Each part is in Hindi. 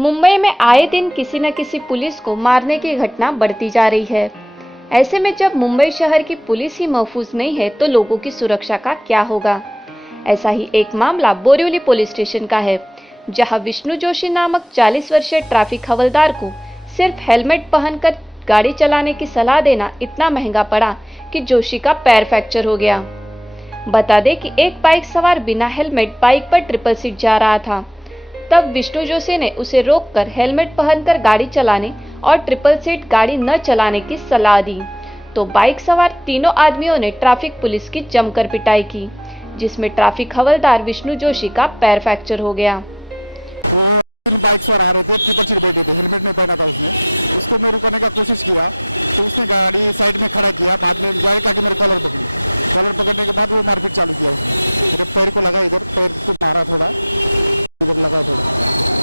मुंबई में आए दिन किसी न किसी पुलिस को मारने की घटना बढ़ती जा रही है। ऐसे में जब मुंबई शहर की पुलिस ही महफूज नहीं है तो लोगों की सुरक्षा का क्या होगा। ऐसा ही एक मामला बोरिवली पुलिस स्टेशन का है, जहां विष्णु जोशी नामक 40 वर्षीय ट्रैफिक हवलदार को सिर्फ हेलमेट पहनकर गाड़ी चलाने की सलाह देना इतना महंगा पड़ा कि जोशी का पैर फ्रैक्चर हो गया। बता दें कि एक बाइक सवार बिना हेलमेट बाइक पर ट्रिपल सीट जा रहा था। तब विष्णु जोशी ने उसे रोककर हेलमेट पहनकर गाड़ी चलाने और ट्रिपल सीट गाड़ी न चलाने की सलाह दी, तो बाइक सवार तीनों आदमियों ने ट्रैफिक पुलिस की जमकर पिटाई की, जिसमें ट्रैफिक हवलदार विष्णु जोशी का पैर फ्रैक्चर हो गया। वो तीन बाइक सवार आ रहे थे, ट्रिपल सीट बैठे थे, हेलमेट नहीं पहना था उसने। उसको मैं रुकाने का कोशिश किया तो उसने गाड़ी साइड में खड़ा किया। बाद में गाड़ी का मेरे कॉलर पकड़ने के बाद वो मारपीट चालू किया उसने। मेरे पैर को लगा, इधर पैर को मारा, थोड़ा इधर लगा, थोड़ा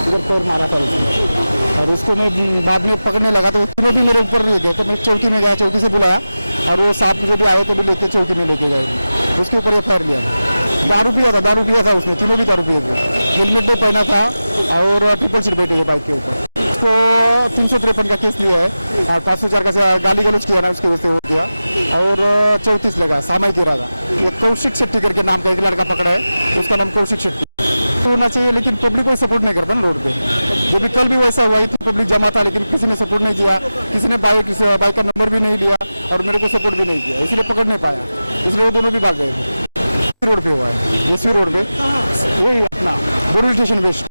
इधर पैर मारा था उसने। और उसको मैं बाद में पकड़ने लगा तो वो तीनों भी मेरे ऊपर ले गए। तो मैं चौकी में गया, चौकी से बुलाया और वो साहब जो भी आए तो भी लेके चौकी में लेके गए। उसके ऊपर FIR लिया। दारू पिया था उसने, तीनों भी दारू पिए थे, हेलमेट नहीं पहना था और ट्रिपल सीट बैठे थे बाइक के ऊपर। उसको 353 का केस लिया है और 504 का गाली गलौज किया ना, उसके वजह से हो गया। और 34 लगा है, सामयिक इरादा। ये कौशिक शेट्टी करके नाम का एक लड़का पकड़ा है, उसका नाम कौशिक शेट्टी होना चाहिए, लेकिन पब्लिक कोई सपोर्ट नहीं करता ना रोड पे। जब भी कल भी वैसा हुआ, इतनी पब्लिक जमा था लेकिन किसी ने सपोर्ट नहीं किया, किसी ने बाइक का नंबर भी नहीं लिया और मेरे को सपोर्ट भी नहीं किया, इसलिए पकड़ नहीं पाया, इसलिए वो दोनों भी भाग गए थे। रोड पे हुआ है, SV रोड पे, यही अपना बोरिवली स्टेशन वेस्ट।